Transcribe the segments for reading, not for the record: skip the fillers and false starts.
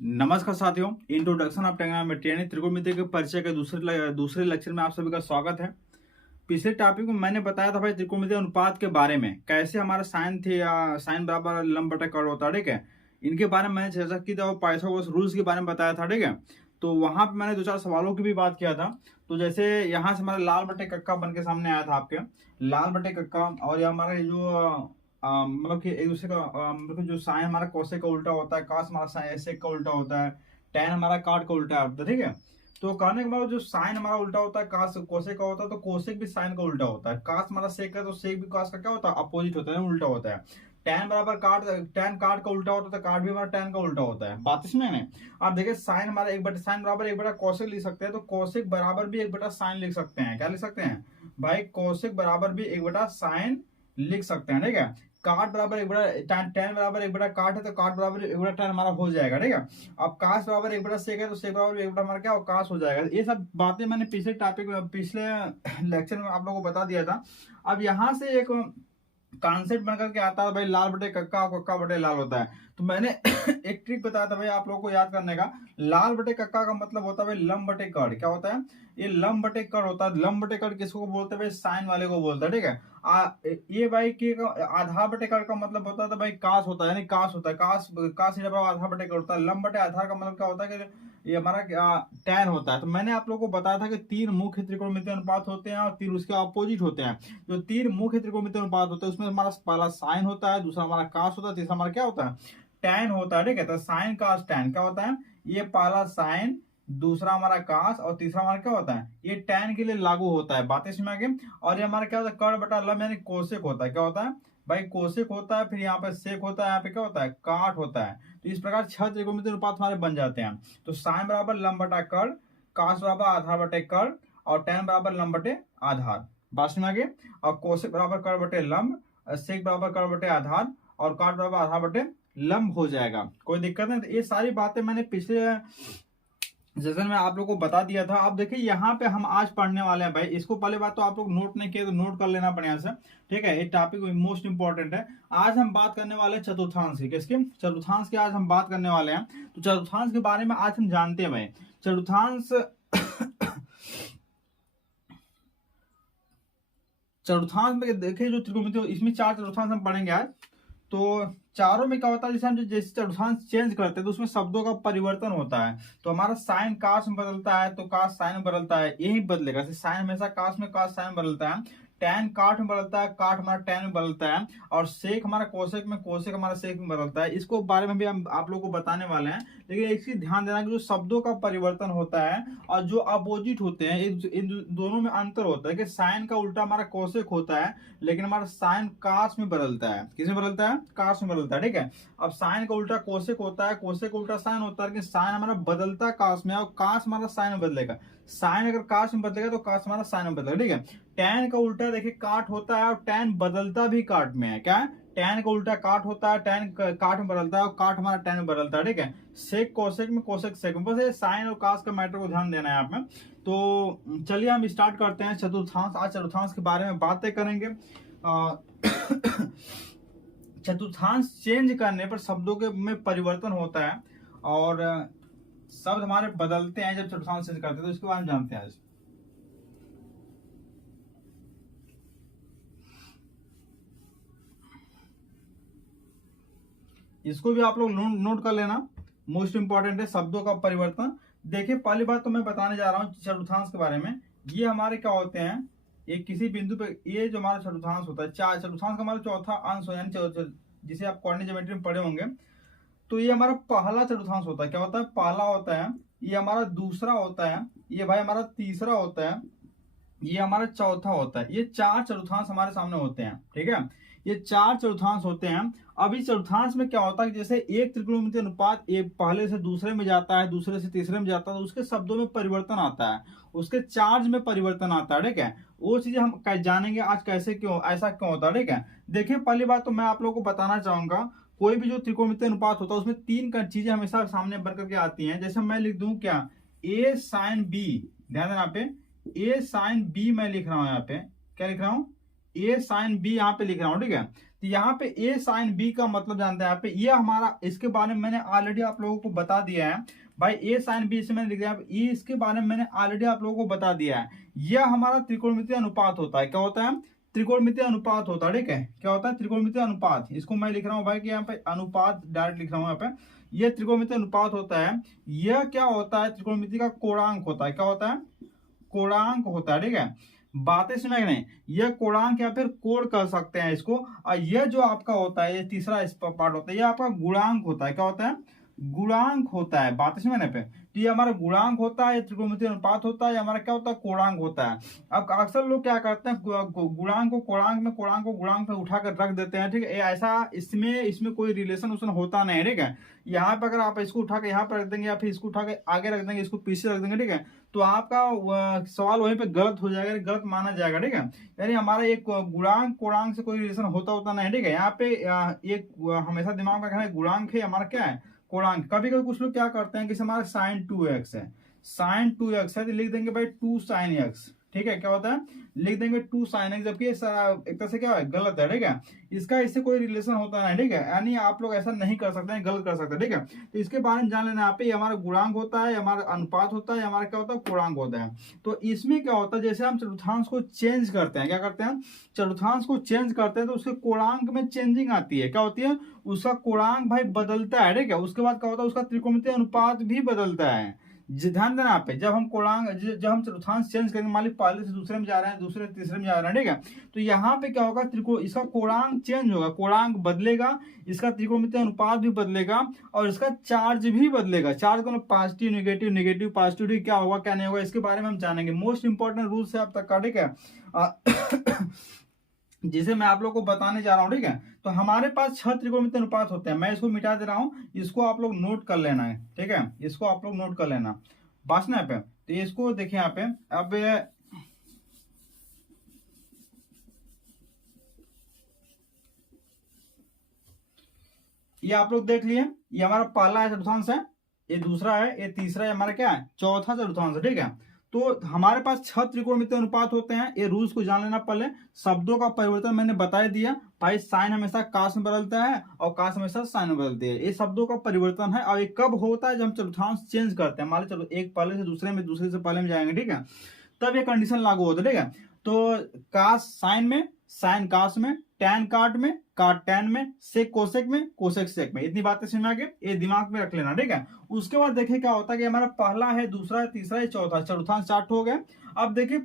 नमस्कार साथियों, introduction of trigonometry त्रिकोणमिति के परिचय के दूसरे लेक्चर में आप सभी का स्वागत है। पिछले टॉपिक में मैंने बताया था भाई त्रिकोणमितीय अनुपात के बारे में, कैसे हमारा साइन थे या साइन बराबर लंब बटा कर्ण होता है, ठीक है। इनके बारे में मैंने चर्चा की थी और पाइथागोरस रूल्स के बारे में बताया था, ठीक है। तो वहां पे मैंने दो चार सवालों की भी बात किया था। तो जैसे यहाँ से हमारा लाल बटे कक्का बन के सामने आया था आपके, लाल बटे कक्का, और ये हमारा जो मतलब कि एक दूसरे का मतलब जो साइन हमारा कोसेक का उल्टा होता है, कास हमारा साइन सेक का उल्टा होता है, टेन हमारा काट का उल्टा होता है, ठीक है। तो कहने के बाद जो साइन हमारा उल्टा होता है कास कोसेक का होता है, तो कोसेक भी साइन का उल्टा होता है। कास हमारा सेक का, तो सेक भी कास का क्या होता है, अपोजिट होता है, उल्टा होता है। टेन बराबर काट, टेन काट का उल्टा होता है, तो काट भी हमारा टेन का उल्टा होता है। बात इसमें है। आप देखिए साइन हमारा एक बटा साइन बराबर एक बटा कोसेक लिख सकते हैं, तो कोसेक बराबर भी एक बटा साइन लिख सकते हैं। क्या लिख सकते हैं भाई? कोसेक बराबर भी एक बटा साइन लिख सकते हैं, ठीक है। काट बराबर एक बड़ा टेन बराबर एक बड़ा काट है, तो काट बराबर एक बड़ा टेन हमारा हो जाएगा, ठीक है। अब काश बराबर एक बड़ा सेक है, तो सेक बराबर एक बड़ा हमारा क्या काश हो जाएगा। ये सब बातें मैंने पिछले टॉपिक में, पिछले लेक्चर में आप लोगों को बता दिया था। अब यहाँ से एक कॉन्सेप्ट बनकर के आता है भाई, लाल बटे कक्का और कक्का बटे लाल होता है। तो मैंने एक ट्रिक बताया था भाई आप लोगों को याद करने का। लाल बटे कक्का का मतलब होता है भाई लंब बटे कर्ण। क्या होता है? ये लंब बटे कर्ण होता है। लंब बटे कर्ण किसको बोलते हैं भाई? साइन वाले को बोलते हैं, ठीक है। ये भाई के आधार बटे कर्ण का मतलब होता है भाई कास होता है, यानी कास होता है, कास कास आधार बटे कर्ण होता है। लंब बटे आधार का मतलब क्या होता है कि ये हमारा टैन होता है। तो मैंने आप लोगों को बताया था कि तीन मुख्य त्रिकोणमितीय अनुपात होते हैं और तीन उसके अपोजिट होते हैं। जो तीन मुख्य त्रिकोणमितीय अनुपात होते हैं उसमें हमारा पहला साइन होता है, दूसरा हमारा कास होता है, तीसरा हमारा क्या होता है? टैन होता है, ठीक है। तो साइन कास टैन क्या होता है? ये पहला साइन, दूसरा हमारा कास और तीसरा हमारा क्या होता है? ये टैन के लिए लागू होता है। बातें समझ में? और ये हमारा क्या होता है? कर्ण बटा लंब यानी कोसेक होता है। क्या होता है भाई? कोसेक होता है। फिर यहाँ पे सेक होता है, यहाँ पे क्या होता है? काट होता है। तो इस प्रकार छह त्रिकोणमितीय अनुपात हमारे बन जाते हैं। तो साइन बराबर लंब बटा कर्ण, कास बराबर आधार बटे कर्ण, और टैन बराबर लंब बटे आधार। बात समझ में? और कोसेक बराबर कर्ण बटे लंब, सेक बराबर कर्ण बटे आधार, और काट बराबर आधार बटे लंब हो जाएगा। कोई दिक्कत नहीं। तो ये सारी बातें मैंने पिछले सेशन में आप लोगों को बता दिया था। अब देखिए यहाँ पे हम आज पढ़ने वाले हैं भाई, इसको पहले बात तो आप लोग नोट नहीं किए तो नोट कर लेना बढ़िया से, ठीक है। ये टॉपिक मोस्ट इंपॉर्टेंट है। आज हम बात करने वाले हैं चतुर्थांश की। किसके? चतुर्थांश की आज हम बात करने वाले हैं। तो चतुर्थांश के बारे में आज हम जानते हैं भाई। चतुर्थांश चतुर्थांश में देखिए जो त्रिकोणमितीय, इसमें चार चतुर्थांश हम पढ़ेंगे आज। तो चारों में क्या होता है, जैसे हम जैसे चतुर्थांश चेंज करते हैं तो उसमें शब्दों का परिवर्तन होता है। तो हमारा साइन काश में बदलता है, तो काश साइन में बदलता है, यही बदलेगा। साइन हमेशा काश में, काश साइन बदलता है। टैन काट में बदलता है, काट हमारा टैन में बदलता है। और सेक हमारा कोसेक में, कोसेक हमारा सेक में बदलता है। इसको बारे में भी हम आप लोगों को बताने वाले हैं। लेकिन एक चीज ध्यान देना कि जो शब्दों का परिवर्तन होता है और जो अपोजिट होते हैं, इन दोनों में अंतर होता है कि साइन का उल्टा हमारा कोसेक होता है, लेकिन हमारा साइन काश में बदलता है। किसमें बदलता है? काश में बदलता है, ठीक है। अब साइन का उल्टा कोसेक होता है, कोसेक उल्टा साइन होता है, लेकिन साइन हमारा बदलता है काश में, और काश हमारा साइन में बदलेगा। साइन अगर काश में बदलेगा तो काश हमारा साइन में बदलेगा, ठीक है। टैन का उल्टा देखिए काट होता है, और टैन बदलता भी काट में है। क्या है? टैन का उल्टा काट होता है, टैन काट में बदलता है, और काट हमारा टैन में बदलता है, ठीक है। सेक कोसेक में, कोसेक सेक में। बस ये साइन और काश का मैटर को ध्यान देना है आप में। तो चलिए हम स्टार्ट करते हैं चतुर्थांश। आज चतुर्थांश के बारे में बातें करेंगे। चतुर्थांश चेंज करने पर शब्दों के में परिवर्तन होता है और शब्द हमारे बदलते हैं जब चतुर्थांश चेंज करते हैं। तो इसके बारे में जानते हैं आज। इसको भी आप लोग नोट कर लेना, मोस्ट इंपॉर्टेंट है शब्दों का परिवर्तन। देखिए पहली बात तो मैं बताने जा रहा हूँ चतुर्थांश के बारे में। ये हमारे क्या होते हैं, एक किसी बिंदु पे ये जो हमारा चतुर्थांश होता है, चार चतुर्थांश का हमारा चौथा अंश हो, यानी जिसे आप कोऑर्डिनेट ज्योमेट्री में पढ़े होंगे। तो ये हमारा पहला चतुर्थांश होता है। क्या होता है? पहला होता है। ये हमारा दूसरा होता है। ये भाई हमारा तीसरा होता है। ये हमारा चौथा होता है। ये चार चतुर्थांश हमारे सामने होते हैं, ठीक है। ये चार चतुर्थांश होते हैं। अब इस चतुर्थांश में क्या होता है कि जैसे एक त्रिकोणमितीय अनुपात एक पहले से दूसरे में जाता है, दूसरे से तीसरे में जाता है, तो उसके शब्दों में परिवर्तन आता है, उसके चार्ज में परिवर्तन आता है, ठीक है। वो चीजें हम जानेंगे आज, कैसे क्यों ऐसा क्यों होता है, ठीक है। देखिए पहली बात तो मैं आप लोगों को बताना चाहूंगा, कोई भी जो त्रिकोणमितीय अनुपात होता है उसमें तीन चीजें हमेशा सामने बनकर के आती हैं। जैसे मैं लिख दूं क्या, ए साइन बी, ध्यान देना यहाँ पे, ए साइन बी मैं लिख रहा हूं यहाँ पे। क्या लिख रहा हूं? ए साइन बी यहाँ पे लिख रहा हूं, ठीक है। तो यहाँ पे ए साइन बी का मतलब जानते हैं यहाँ पे, ये हमारा, इसके बारे में मैंने ऑलरेडी आप लोगों को बता दिया है भाई। ए साइन बी से मैंने लिख दिया, इसके बारे में मैंने ऑलरेडी आप लोगों को बता दिया है। यह हमारा त्रिकोणमितीय अनुपात होता है। क्या होता है? त्रिकोणमितीय अनुपात होता है। ठीक है, क्या होता है? त्रिकोणमितीय अनुपात। इसको मैं लिख रहा हूँ भाई कि यहाँ पे अनुपात डायरेक्ट लिख रहा हूँ यहाँ पे। यह त्रिकोणमितीय अनुपात होता है। यह क्या होता है? त्रिकोणमिति का कोणांक होता है। क्या होता है? कोणांक होता है। ठीक है, बातें समझ नहीं, यह कोणांक या फिर कोण कह सकते हैं इसको। और यह जो आपका होता है, ये तीसरा इस पार्ट होता है, यह आपका गुणांक होता है। क्या होता है? गुणांक होता है। बातें समझने पे, तो ये हमारा गुणांक होता है, त्रिकोणमितीय अनुपात होता है, हमारा क्या होता है? कोणांक होता है। अब अक्सर लोग क्या करते हैं, गुणांक को कोणांक में, कोणांक को गुणांक में उठाकर रख देते हैं। ठीक है, ऐसा इसमें कोई रिलेशन उसमें होता नहीं है। ठीक है, यहाँ पे अगर आप इसको उठा के यहाँ पर रख देंगे या फिर इसको उठा के आगे रख देंगे, इसको पीछे रख देंगे, ठीक है, तो आपका सवाल वहीं पे गलत हो जाएगा, गलत माना जाएगा। ठीक है, यानी हमारा एक गुणांक कोणांक से कोई रिलेशन होता नहीं है। ठीक है, यहाँ पे एक हमेशा दिमाग में रखना है, गुणांक है हमारा क्या है? कोणांक। कभी कभी कुछ लोग क्या करते हैं कि हमारा साइन 2x है, साइन 2x है तो लिख देंगे भाई 2 sin x। ठीक है, क्या होता है? लिख देंगे 2 sin x, जबकि एक तरह से क्या है? गलत है। ठीक है, इसका इससे कोई रिलेशन होता नहीं। ठीक है, यानी आप लोग ऐसा नहीं कर सकते हैं, गलत कर सकते हैं। ठीक है, तो इसके बारे में जान लेना। यहाँ पे हमारा गुणांक होता है, हमारा अनुपात होता है, हमारा क्या होता है? कोणांक होता है। तो इसमें क्या होता है, जैसे हम चतुर्थांश को चेंज करते हैं, क्या करते हैं? चतुर्थांश को चेंज करते हैं तो उसके कोणांक में चेंजिंग आती है। क्या होती है? उसका कोणांक भाई बदलता है। ठीक है, उसके बाद क्या होता है? उसका त्रिकोणमितीय अनुपात भी बदलता है। ध्यान देना आप पे, जब हम कोणांक, जब हम चतुर्थांश चेंज करेंगे, मान ली पहले से दूसरे में जा रहे हैं, दूसरे से तीसरे में जा रहे हैं, ठीक है, तो यहाँ पे क्या होगा? इसका कोणांक चेंज होगा, कोणांक बदलेगा, इसका त्रिकोणमितीय अनुपात भी बदलेगा और इसका चार्ज भी बदलेगा। चार्ज को पॉजिटिव नेगेटिव, नेगेटिव पॉजिटिव, क्या होगा क्या नहीं होगा, इसके बारे में हम जानेंगे। मोस्ट इंपॉर्टेंट रूल्स है अब तक का। ठीक है, जिसे मैं आप लोग को बताने जा रहा हूं। ठीक है, तो हमारे पास 6 त्रिकोणमितीय अनुपात होते हैं। मैं इसको मिटा दे रहा हूं, इसको आप लोग नोट कर लेना है। ठीक है, इसको आप लोग नोट कर लेना बासना पे। तो इसको देखिए यहाँ पे, अब ये आप लोग देख लिए, ये हमारा पहला है चतुर्थांश है, ये दूसरा है, ये तीसरा है, हमारा क्या है? चौथा चतुर्थांश है। ठीक है, तो हमारे पास 6 त्रिकोणमितीय अनुपात होते हैं। ये रूल्स को जान लेना पहले। शब्दों का परिवर्तन मैंने बता दिया भाई, साइन हमेशा काश में बदलता है और काश हमेशा साइन में बदलती है। ये शब्दों का परिवर्तन है। और ये कब होता है? जब हम चतुर्थांश चेंज करते हैं। मान लो चलो एक पहले से दूसरे में, दूसरे से पहले में जाएंगे, ठीक है, तब ये कंडीशन लागू होता है। ठीक है, तो काश साइन में, साइन काश में, टैन काट में, काट टैन में, सेक कोसेक में, कोसेक सेक में। इतनी बातें समझ में, ये दिमाग में रख लेना। ठीक है, उसके बाद देखिए क्या होता है कि हमारा पहला है, दूसरा है, तीसरा है, चौथा, चतुर्थांश चार्ट हो गया। अब देखिए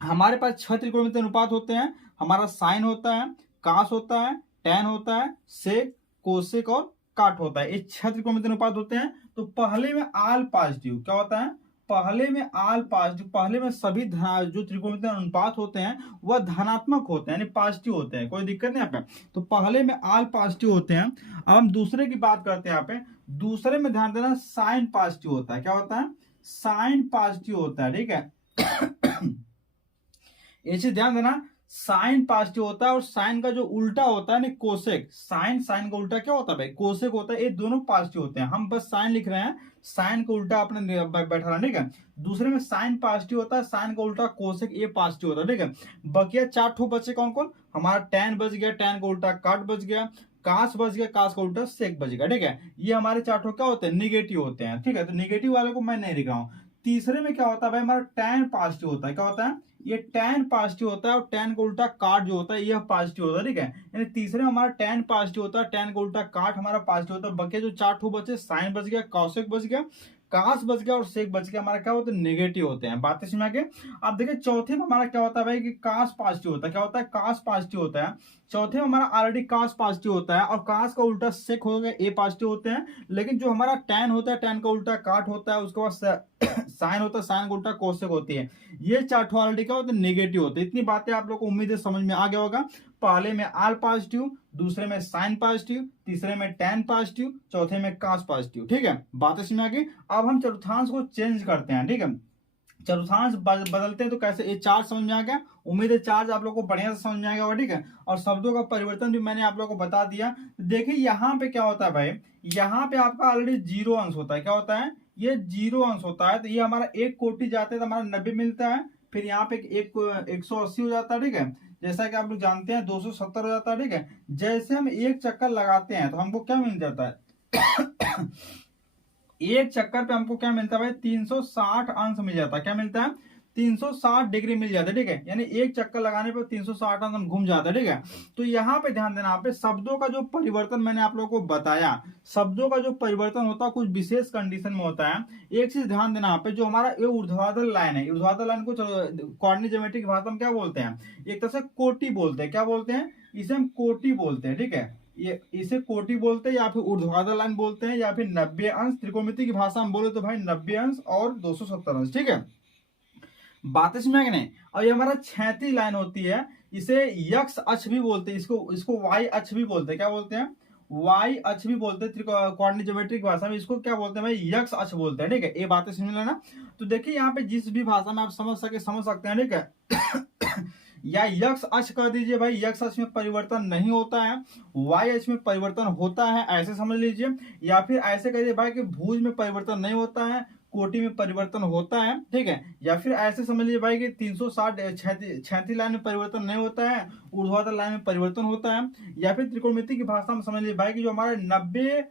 हमारे पास 6 त्रिकोणमितीय अनुपात होते हैं। हमारा साइन होता है, काश होता है, टैन होता है, सेक, कोसेक और काट होता है। ये 6 त्रिकोणमितीय अनुपात होते हैं। तो पहले में आल पॉजिटिव क्या होता है? पहले में आल पॉजिटिव, पहले में सभी जो त्रिकोणमितीय अनुपात होते हैं वह धनात्मक होते हैं, यानी पॉजिटिव होते हैं, कोई दिक्कत नहीं यहाँ पे। तो पहले में आल पॉजिटिव होते हैं। अब हम दूसरे की बात करते हैं यहाँ पे। दूसरे में ध्यान देना, साइन पॉजिटिव होता है। क्या होता है? साइन पॉजिटिव होता है। ठीक है ये चीज ध्यान देना, साइन पॉजिटिव होता है और साइन का जो उल्टा होता है कोसेक, साइन, साइन का उल्टा क्या होता है भाई? कोसेक होता है। ये दोनों पॉजिटिव होते हैं। हम बस साइन लिख रहे हैं, साइन का उल्टा आपने बैठा रहा। ठीक है, दूसरे में साइन पॉजिटिव होता है, साइन का उल्टा कोसेक, ये पॉजिटिव होता है। ठीक है, बकिया 4 ठो बचे कौन कौन? हमारा टैन बच गया, टैन का उल्टा काट बच गया, काश बच गया, काश का उल्टा सेक बच गया। ठीक है, ये हमारे 4 ठो क्या होते हैं? निगेटिव होते हैं। ठीक है, तो निगेटिव वाले को मैं नहीं लिख रहा हूं। तीसरे में क्या होता है भाई? हमारा टैन पॉजिटिव होता है। क्या होता है? ये टैन पॉजिटिव होता है और टैन का उल्टा काट जो होता है यह पॉजिटिव होता है। ठीक है, यानी तीसरे में हमारा टैन पॉजिटिव होता है, टैन का उल्टा काट हमारा पॉजिटिव होता है। बचे जो 4 ठो बचे, साइन बच गया, कॉसेक बच गया, काश बच गया और सेक बच गया, हमारा क्या होता है? नेगेटिव होते हैं। बातें समझ के। अब देखिए चौथे में हमारा क्या होता है भाई? कि काश पॉजिटिव होता है। क्या होता है? काश पॉजिटिव होता है। चौथे में हमारा ऑलरेडी काश पॉजिटिव होता है और काश का उल्टा सेक हो गया, ए पॉजिटिव होते हैं। लेकिन जो हमारा टैन होता है, टैन का उल्टा काट होता है, उसके बाद साइन होता है, साइन का उल्टा कोसेक होती है। ये 4 ठो ऑलरेडी क्या होते हैं? नेगेटिव होते हैं। इतनी बातें आप लोग को उम्मीद है समझ में आ गया होगा। पहले में आल पॉजिटिव, दूसरे में साइन पॉजिटिव, तीसरे में टैन पॉजिटिव, चौथे में काश पॉजिटिव। ठीक है, बातें समझ में आ गई। अब हम चतुर्थांश को चेंज करते हैं। ठीक है, चतुर्थांश बदलते हैं तो कैसे? ये चार्ज समझ में आ गया। उम्मीद है चार्ज आप लोग को बढ़िया से समझ में आ गया होगा। ठीक है, और शब्दों का परिवर्तन भी मैंने आप लोग को बता दिया। देखिए यहाँ पे क्या होता है भाई? यहाँ पे आपका ऑलरेडी 0 अंश होता है। क्या होता है? ये 0 अंश होता है। तो ये हमारा 1 कोटि जाते हैं तो हमारा 90 मिलता है। फिर यहाँ पे 180 हो जाता है। ठीक है, जैसा कि आप लोग जानते हैं 270 हो जाता है, ठीक है। जैसे हम एक चक्कर लगाते हैं तो हमको क्या मिल जाता है एक चक्कर पे हमको क्या मिलता है भाई, 360 अंश मिल जाता है। क्या मिलता है, 360 डिग्री मिल जाता है, ठीक है। यानी एक चक्कर लगाने पर 360 अंश हम घूम जाता है, ठीक है। तो यहाँ पे ध्यान देना, यहाँ पे शब्दों का जो परिवर्तन मैंने आप लोगों को बताया, शब्दों का जो परिवर्तन होता है कुछ विशेष कंडीशन में होता है। एक चीज ध्यान देना यहाँ पे, जो हमारा ये ऊर्ध्वाधर लाइन है, ऊर्ध्वाधर लाइन को कोऑर्डिनेट ज्योमेट्री की भाषा में क्या बोलते हैं, एक तरह से कोटि बोलते हैं। क्या बोलते हैं, इसे हम कोटि बोलते हैं, ठीक है। ये इसे कोटि बोलते हैं, या फिर ऊर्ध्वाधर लाइन बोलते हैं, या फिर 90 अंश। त्रिकोणमिति की भाषा में बोले तो भाई 90 अंश और 270 अंश, ठीक है। बात इसमें है कि नहीं। और ये हमारा क्षैतिज लाइन होती है, इसे यक्ष अक्ष भी बोलते हैं, इसको वाई अक्ष भी बोलते हैं। क्या बोलते हैं, वाई अक्ष भी बोलते हैं। कोऑर्डिनेट ज्योमेट्री की भाषा में इसको क्या बोलते हैं भाई, यक्ष अक्ष बोलते हैं, ठीक है। ये बातें समझ लेना। तो देखिए यहाँ पे जिस भी भाषा में आप समझ सकते हैं, ठीक है। या यक्ष अक्ष कर दीजिए भाई, यक्ष अक्ष में परिवर्तन नहीं होता है, वाई अक्ष में परिवर्तन होता है, ऐसे समझ लीजिए। या फिर ऐसे कहिए भाई कि भुज में परिवर्तन नहीं होता है, कोटि में परिवर्तन होता है, ठीक है। या फिर ऐसे समझ लीजिए भाई कि 360 क्षैतिज लाइन में परिवर्तन नहीं होता है, ऊर्ध्वाधर लाइन में परिवर्तन होता है। या फिर त्रिकोणमिति की भाषा में समझ लीजिए भाई कि जो हमारा 90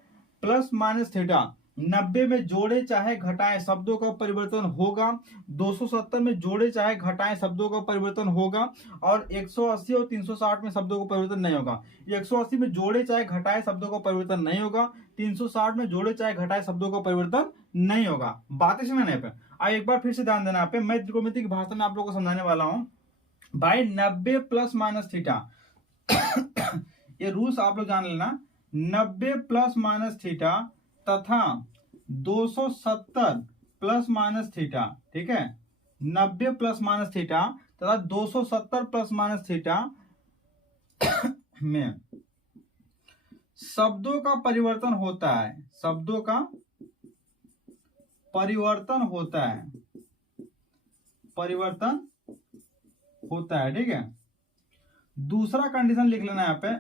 प्लस माइनस थीटा, 90 में जोड़े चाहे घटाएं शब्दों का परिवर्तन होगा, 270 में जोड़े चाहे घटाएं शब्दों का परिवर्तन होगा, और 180 और 360 में शब्दों का परिवर्तन नहीं होगा। 180 में जोड़े चाहे घटाएं शब्दों का परिवर्तन नहीं होगा, 360 में जोड़े चाहे घटाएं शब्दों का परिवर्तन नहीं होगा। बातें समझने पे अब एक बार फिर से ध्यान देना पे, मैं त्रिकोणमिति की भाषा में आप लोगों को समझाने वाला हूं भाई। 90 प्लस माइनस थीटा ये रूल्स आप लोग जान लेना। 90 प्लस माइनस थीटा तथा 270 प्लस माइनस थीटा, ठीक है। 90 प्लस माइनस थीटा तथा 270 प्लस माइनस थीटा में शब्दों का परिवर्तन होता है, शब्दों का परिवर्तन होता है, परिवर्तन होता है, ठीक है। दूसरा कंडीशन लिख लेना यहां पे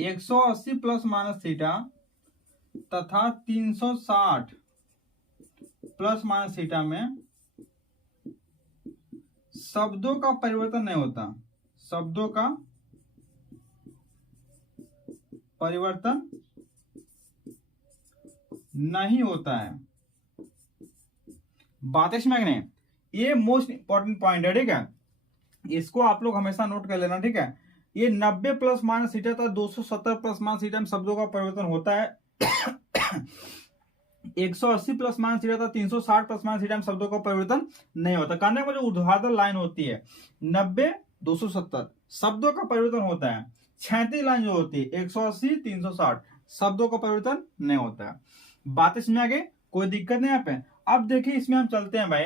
180 प्लस माइनस थीटा तथा 360 प्लस माइनस थीटा में शब्दों का परिवर्तन नहीं होता, शब्दों का परिवर्तन नहीं होता है। बातें समझ नहीं, ये मोस्ट इंपॉर्टेंट पॉइंट है, ठीक है। इसको आप लोग हमेशा नोट कर लेना, ठीक है। ये 90 प्लस माइनस थीटा था 270 प्लस माइनस थीटा में शब्दों का परिवर्तन होता है। 180 प्लस माइनस थीटा था 360 प्लस माइनस थीटा में शब्दों का परिवर्तन नहीं होता। कहने का जो ऊर्ध्वाधर लाइन होती है 90 270 शब्दों का परिवर्तन होता है। क्षैतिज लाइन जो होती है 180 360 शब्दों का परिवर्तन नहीं होता है। बातें समझ आ गई, कोई दिक्कत नहीं यहाँ पे। अब देखिए इसमें हम चलते हैं भाई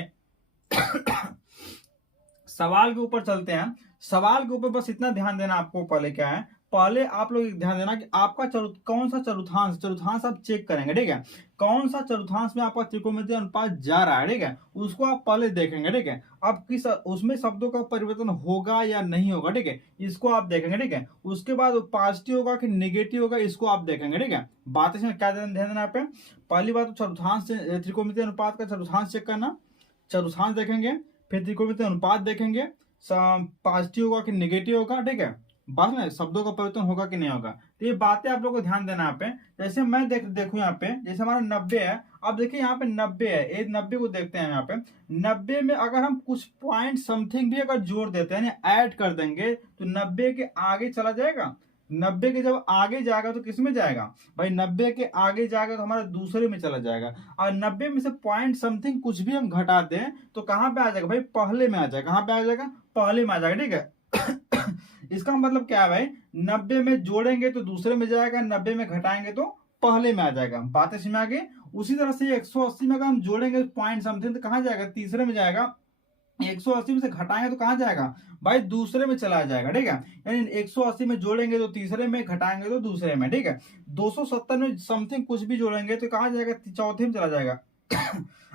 सवाल के ऊपर चलते हैं। सवाल के ऊपर बस इतना ध्यान देना आपको, पहले क्या है, पहले आप लोग ध्यान देना कि आपका कौन सा चतुर्थांश आप चेक करेंगे, ठीक है। कौन सा चतुर्थांश में आपका त्रिकोणमितीय अनुपात जा रहा है, ठीक है, उसको आप पहले देखेंगे, ठीक है। अब किस उसमें शब्दों का परिवर्तन होगा या नहीं होगा, ठीक है, इसको आप देखेंगे, ठीक है। उसके बाद पॉजिटिव होगा कि नेगेटिव होगा, इसको आप देखेंगे, ठीक है। बात इसमें क्या ध्यान देना पे, पहली बात तो चतुर्थांश त्रिकोणमितीय अनुपात का चतुर्थांश चेक करना, चतुर्थांश देखेंगे, फिर त्रिकोणमितीय अनुपात देखेंगे, पॉजिटिव होगा कि नेगेटिव होगा, ठीक है। बात में शब्दों का परिवर्तन होगा कि नहीं होगा। तो ये बातें आप लोगों को ध्यान देना यहाँ पे। जैसे मैं देखूं यहाँ पे, जैसे हमारा 90 है, अब देखिए यहाँ पे 90 है, ये 90 को देखते हैं यहाँ पे। 90 में अगर हम कुछ पॉइंट समथिंग भी अगर जोड़ देते हैं, ऐड कर देंगे, तो 90 के आगे चला जाएगा। 90 के जब आगे जाएगा तो किस में जाएगा भाई, 90 के आगे जाएगा तो हमारा दूसरे में चला जाएगा। और 90 में से पॉइंट समथिंग कुछ भी हम घटा दें तो कहाँ पे आ जाएगा भाई, पहले में आ जाएगा। कहाँ पे आ जाएगा, पहले में आ जाएगा, ठीक है। इसका मतलब क्या है भाई, 90 में जोड़ेंगे तो दूसरे में जाएगा, 90 में घटाएंगे तो पहले में आ जाएगा। बातें समझ में आ गई। उसी तरह से 180 में अगर हम जोड़ेंगे पॉइंट समथिंग तो कहाँ जाएगा, तीसरे में जाएगा। 180 में से घटाएंगे तो कहाँ जाएगा भाई, दूसरे में चला जाएगा, ठीक है। यानी 180 में जोड़ेंगे तो तीसरे में, घटाएंगे तो दूसरे में, ठीक है। 270 में समथिंग कुछ भी जोड़ेंगे तो कहाँ जाएगा, चौथे में चला जाएगा।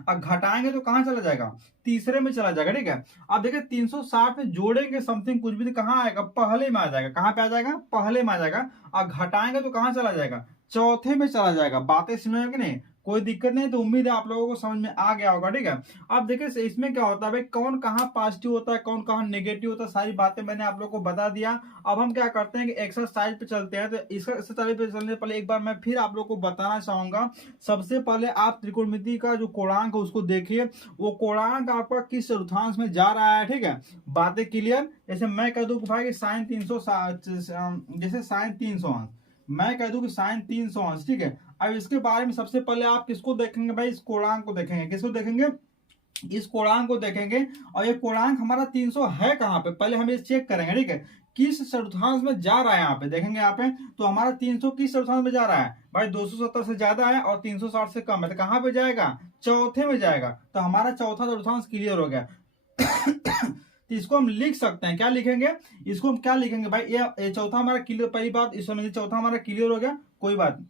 अब घटाएंगे तो कहाँ चला जाएगा, तीसरे में चला जाएगा, ठीक है। अब देखिए 360 में जोड़ेंगे समथिंग कुछ भी तो कहाँ आएगा, पहले में आ जाएगा। कहाँ पे आ जाएगा, पहले में आ जाएगा। और घटाएंगे तो कहाँ चला जाएगा, चौथे में चला जाएगा। बातें समझ में कि नहीं, कोई दिक्कत नहीं। तो उम्मीद है आप लोगों को समझ में आ गया होगा, ठीक है। अब देखिए इसमें क्या होता है भाई, कौन कहाँ पॉजिटिव होता है, कौन कहाँ नेगेटिव होता है, सारी बातें मैंने आप लोगों को बता दिया। अब हम क्या करते हैं कि एक्सरसाइज पे चलते हैं। तो इस एक्सरसाइज पे चलने से पहले एक बार मैं फिर आप लोगों को बताना चाहूंगा। सबसे पहले आप त्रिकोणमिति का जो कोणांक है उसको देखिए, वो कोणांक आपका किस चतुर्थांश में जा रहा है, ठीक है। बातें क्लियर। जैसे मैं कह दूं भाई साइन 360, जैसे साइन 300 अंश, मैं कह दूं कि साइन 300 अंश, ठीक है। अब इसके बारे में सबसे पहले आप किसको देखेंगे भाई, इस कोणांक को देखेंगे। किसको देखेंगे, इस कोणांक को देखेंगे। और ये कोणांक हमारा 300 है कहां पे, पहले हम ये चेक करेंगे, ठीक है। किस चतुर्थांश में जा रहा है, यहाँ पे देखेंगे। यहाँ पे तो हमारा 300 किस चतुर्थांश में जा रहा है भाई, 270 से ज्यादा है और 360 से कम है, तो कहां पे जाएगा, चौथे में जाएगा। तो हमारा चौथा चतुर्थांश क्लियर हो गया। तो इसको हम लिख सकते हैं, क्या लिखेंगे, इसको हम क्या लिखेंगे भाई, ये चौथा हमारा क्लियर, पहली बात इस समय चौथा हमारा क्लियर हो गया, कोई बात नहीं।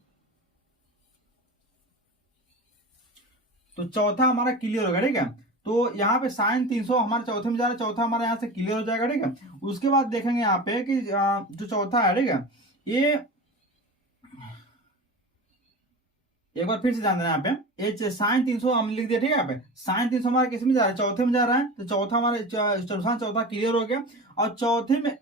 तो चौथा हमारा क्लियर हो गया, ठीक है। तो यहाँ पे साइन 300 हमारे चौथे में जा रहा है, चौथा हमारा यहाँ से क्लियर हो जाएगा, ठीक है। उसके बाद देखेंगे यहाँ पे कि जो चौथा है, ठीक है, ये एक बार फिर से ध्यान देना यहाँ पे, ये साइन 300 हम लिख दिया, ठीक है। यहाँ पे साइन 300 हमारा किस में जा रहा है, चौथे में जा रहा है। तो चौथा हमारा चौथा क्लियर हो गया। और चौथे में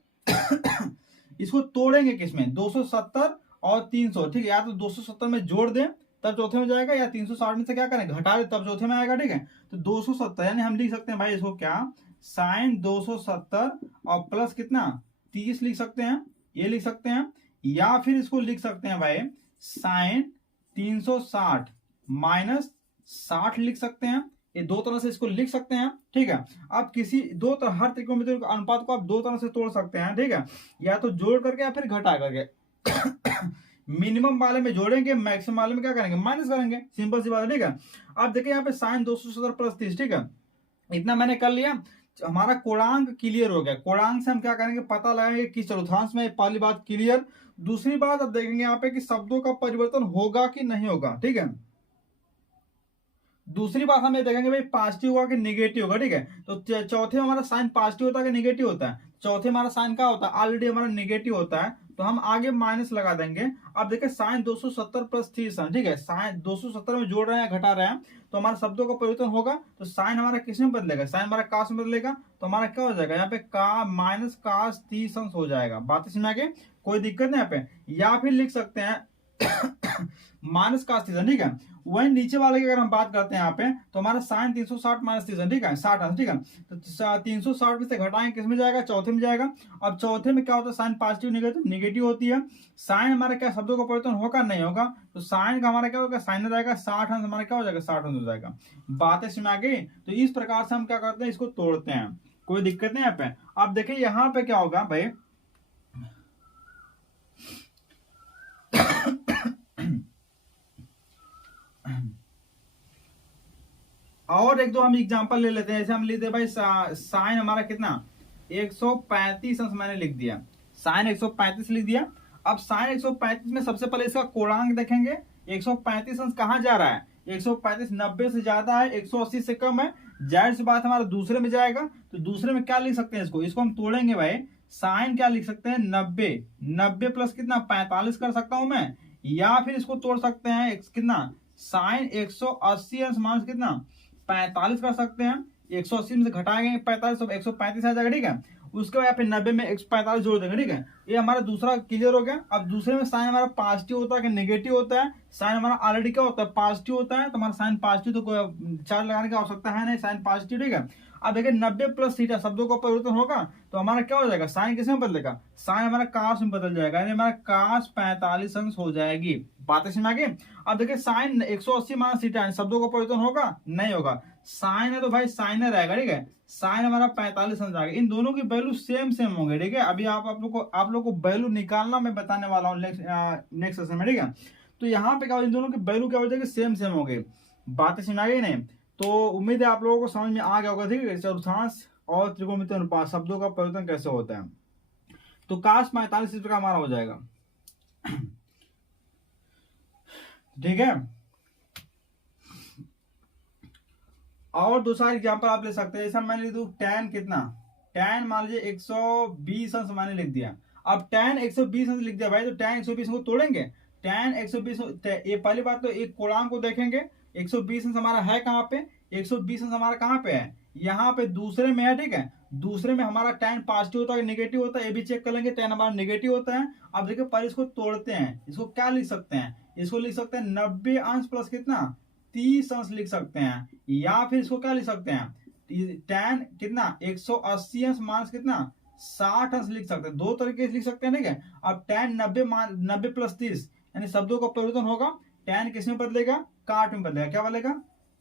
इसको तोड़ेंगे किसमें, 270 और 300, ठीक है। या तो 270 में जोड़ दें तब चौथे में जाएगा, या 360 में से क्या करें, घटा दे तब चौथे में आएगा, ठीक है। तो 270 यानी हम लिख सकते हैं भाई इसको क्या, साइन 270 और प्लस कितना 30 लिख सकते हैं, ये लिख सकते हैं। या फिर इसको लिख सकते हैं भाई साइन 360 माइनस 60 लिख सकते हैं। ये दो तरह से इसको लिख सकते हैं, ठीक है। आप किसी दो तरह, हर त्रिकोणमितीय अनुपात को आप दो तरह से तोड़ सकते हैं, ठीक है। या तो जोड़ करके या फिर घटा करके। मिनिमम वाले में जोड़ेंगे, मैक्सिमम वाले में क्या करेंगे, माइनस करेंगे, सिंपल सी बात है, ठीक है। अब देखिए यहाँ पे साइन 270 प्लस 30, ठीक है। इतना मैंने कर लिया, हमारा कोणांक क्लियर हो गया। कोणांक से हम क्या करेंगे, पता लगाएंगे कि चतुर्थांश में, पहली बात क्लियर। दूसरी बात अब देखेंगे यहाँ पे कि शब्दों का परिवर्तन होगा कि नहीं होगा, ठीक है। दूसरी बात हम ये देखेंगे भाई पॉजिटिव होगा कि नेगेटिव होगा, ठीक है। तो चौथे हमारा साइन पॉजिटिव होता है कि नेगेटिव होता है, चौथे हमारा साइन क्या होता है, ऑलरेडी हमारा नेगेटिव होता है, तो हम आगे माइनस लगा देंगे। अब देखिए साइन 270 प्लस 30, ठीक है। साइन 270 में जोड़ रहे हैं घटा रहे हैं, तो हमारे शब्दों का परिवर्तन होगा। तो साइन हमारा किस में बदलेगा, साइन हमारा कास में बदलेगा। तो हमारा क्या हो जाएगा यहाँ पे, का माइनस कास 30 अंश हो जाएगा। बात समझ में आ गई, कोई दिक्कत नहीं यहाँ पे। या फिर लिख सकते हैं माइनस कास 30, ठीक है। वही नीचे वाले की अगर हम बात करते हैं यहाँ पे, तो हमारा साइन 360 माइनस 30, ठीक है, 60 अंश, ठीक है। तो 360 में से घटाएंगे किस में जाएगा, चौथे में जाएगा। अब चौथे में क्या होता है, साइन पॉजिटिव नेगेटिव, नेगेटिव होती है। साइन हमारा क्या, शब्दों का परिवर्तन होगा नहीं होगा, तो साइन का हमारा क्या होगा, साइन हो जाएगा, 60 अंश हमारा क्या हो जाएगा, 60 अंश हो जाएगा। बातें समझ आ गई। तो इस प्रकार से हम क्या करते हैं, इसको तोड़ते हैं, कोई दिक्कत नहीं यहाँ पे। अब देखिए यहाँ पे क्या होगा भाई, और एक दो हम एग्जांपल ले लेते हैं। जैसे हम लेते हैं भाई साइन हमारा कितना 135 अंश मैंने लिख दिया, साइन 135 लिख दिया। अब साइन 135 में सबसे पहले इसका कोणांक देखेंगे। 135 अंश कहाँ जा रहा है, 135 90 से ज्यादा है, 180 से कम है, जाहिर सी बात हमारा दूसरे में जाएगा। तो दूसरे में क्या लिख सकते हैं, इसको हम तोड़ेंगे भाई। साइन क्या लिख सकते हैं, 90 प्लस कितना 45 कर सकता हूं मैं। या फिर इसको तोड़ सकते हैं कितना, साइन 180 अंश माइनस कितना 45 कर सकते हैं। 180 में से घटाएंगे 45, 135 आ जाएगा, ठीक है। उसके बाद यहाँ पे 90 में 145 जोड़ देंगे, ठीक है। ये हमारा दूसरा क्लियर हो गया। अब दूसरे में साइन हमारा पॉजिटिव होता है कि नेगेटिव होता है, साइन हमारा ऑलरेडी क्या होता है, पॉजिटिव होता है। तो हमारा साइन पॉजिटिव, तो कोई चार्ज लगाने की आवश्यकता है नहीं, साइन पॉजिटिव, ठीक है। अब देखिए 90 प्लस थीटा, शब्दों का परिवर्तन होगा, तो हमारा क्या हो जाएगा, साइन किस में बदलेगा, साइन हमारा काश में बदल जाएगा, यानी हमारा काश 45 अंश हो जाएगी। बातें समझ आ गई। अब देखिए साइन 180 माइनस थीटा, शब्दों का परिवर्तन होगा नहीं होगा, साइन है तो भाई साइन रहेगा, ठीक है। साइन हमारा 45 अंश आ गया। इन दोनों की वैल्यू सेम होंगे, ठीक है। अभी आप लोग को वैल्यू निकालना मैं बताने वाला हूँ नेक्स्ट सेशन में, ठीक है। तो यहाँ पे क्या, इन दोनों की वैल्यू क्या हो जाएगी, सेम हो गई। बातें समझ आ गई नहीं। तो उम्मीद है आप लोगों को समझ में आ गया होगा, ठीक है। चतुर्थांश और त्रिकोणमितीय अनुपात, शब्दों का परिवर्तन कैसे होता है। तो काश 45 इस प्रकार हमारा हो जाएगा, ठीक है। और दूसरा एग्जांपल आप ले सकते हैं। जैसे मैंने लिख दूं tan कितना, tan मान लीजिए 120 अंश मैंने लिख दिया। अब tan 120 अंश लिख दिया भाई, तो tan 120 को तोड़ेंगे, tan 120, ये पहली बात तो एक पूर्णांक को देखेंगे, 120 अंश हमारा है कहाँ पे, 120 अंश हमारा कहाँ पे है, यहाँ पे दूसरे में है, ठीक है। दूसरे में हमारा tan पॉजिटिव होता है नेगेटिव होता है, ये भी चेक कर लेंगे, tan हमारा नेगेटिव होता है। अब देखिए पर इसको तोड़ते हैं, इसको क्या लिख सकते हैं, इसको लिख सकते हैं 90 अंश प्लस कितना 30 अंश लिख सकते हैं, या फिर इसको क्या लिख सकते हैं, tan कितना 180 अंश माइनस कितना 60 अंश लिख सकते हैं, दो तरीके से लिख सकते हैं, ठीक है। अब tan 90 प्लस 30 यानी शब्दों का परिवर्तन होगा, tan किस में बदलेगा, काट में बदलेगा, क्या बदलेगा,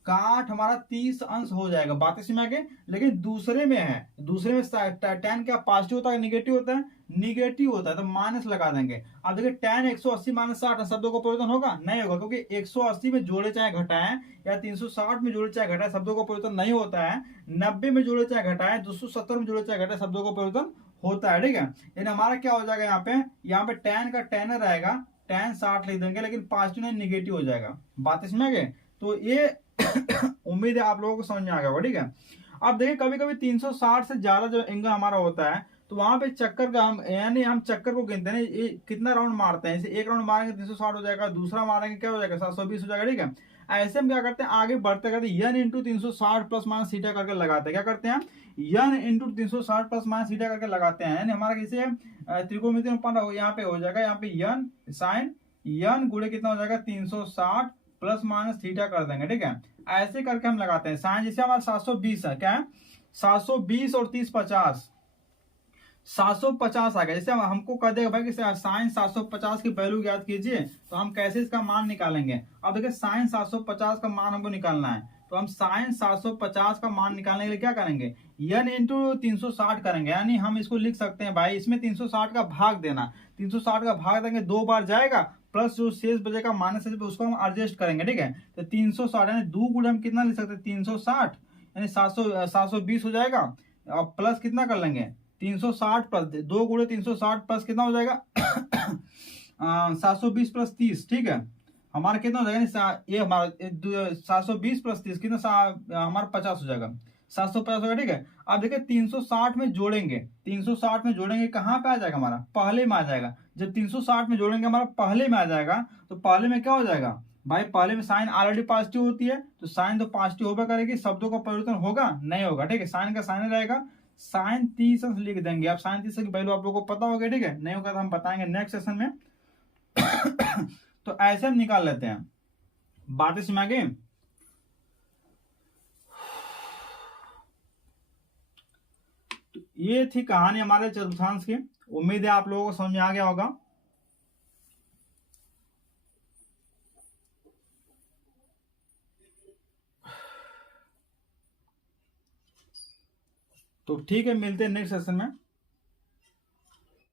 काट हमारा 30 अंश हो जाएगा, बातें समझ में। लेकिन दूसरे में है, दूसरे में tan क्या पॉजिटिव होता है नेगेटिव होता है, निगेटिव होता है, तो माइनस लगा देंगे। अब देखिए tan 180 माइनस 60 शब्दों का परिवर्तन होगा, नहीं होगा, क्योंकि 180 में जोड़े चाहे घटाएं या 360 में जोड़े चाहे घटाएं शब्दों का परिवर्तन नहीं होता है, 90 में जोड़े चाहे घटाएं 270 में जोड़े चाहे घटाएं शब्दों का परिवर्तन होता है, ठीक है। यानी हमारा क्या हो जाएगा, यहाँ पे tan का tan रहेगा, tan 60 लिख देंगे, लेकिन पॉजिटिव नहीं निगेटिव हो जाएगा, बात इसमें गए। तो ये उम्मीद है आप लोगों को समझ में आ गया होगा, ठीक है। अब देखिए कभी कभी 360 से ज्यादा जब एंगल हमारा होता है तो वहां पे चक्कर का हम यानी हम चक्कर को गिनते हैं, ये कितना राउंड मारते हैं, जैसे एक राउंड मारेंगे 360 हो जाएगा, दूसरा मारेंगे क्या हो जाएगा 720 हो जाएगा, ठीक है। ऐसे हम क्या करते हैं, आगे बढ़ते करते यन इंटू 360 प्लस माइनस थीटा करके लगाते हैं, क्या करते हैं, यन इंटू 360 प्लस माइनस थीटा करके लगाते हैं, यानी हमारा किसे त्रिकोणमिति अनुपात यहाँ पे हो जाएगा, यहाँ पे यन साइन यन गुणे कितना हो जाएगा 360 प्लस माइनस थीटा कर देंगे, ठीक है। ऐसे करके हम लगाते हैं साइन, जैसे हमारा 720 है, क्या है 720 और 30 50 750 आ गया। जैसे हमको कह देगा भाई कि साइन 750 की वैल्यू याद कीजिए, तो हम कैसे इसका मान निकालेंगे। अब देखिए साइन 750 का मान हमको निकालना है, तो हम साइन 750 का मान निकालने के लिए क्या करेंगे, यन इंटू 360 करेंगे, यानी हम इसको लिख सकते हैं भाई इसमें 360 का भाग देना, 360 का भाग देंगे 2 बार जाएगा, प्लस जो शेष बचेगा माइनस शेष उसको हम एडजस्ट करेंगे, ठीक है। तो 360 यानी 2 गुणे हम कितना लिख सकते हैं 360 यानी 720 हो जाएगा, अब प्लस कितना कर लेंगे 360 प्लस 2 गुणे 360 प्लस कितना हो जाएगा 720 प्लस 30, ठीक है। हमारा कितना हो जाएगा, ये हमारा 720 प्लस 30 कितना हमारा 50 हो जाएगा, 750 होगा, ठीक है। अब देखिए 360 में जोड़ेंगे, 360 में जोड़ेंगे कहाँ पे आ जाएगा, हमारा पहले में आ जाएगा। जब 360 में जोड़ेंगे हमारा पहले में आ जाएगा, तो पहले में क्या हो जाएगा भाई, पहले में साइन ऑलरेडी पॉजिटिव होती है, तो साइन तो पॉजिटिव होगा करेगी, शब्दों का परिवर्तन होगा नहीं होगा, ठीक है। साइन का साइन रहेगा, साइन 30 अंश लिख देंगे। अब साइन 30 की वैल्यू आप लोगों को पता होगा, ठीक है, नहीं होगा तो हम बताएंगे नेक्स्ट सेशन में। तो ऐसे हम निकाल लेते हैं, बातें समझ गए। तो ये थी कहानी हमारे चतुर्थांश की, उम्मीद है आप लोगों को समझ में आ गया होगा। तो ठीक है, मिलते हैं नेक्स्ट सेशन में।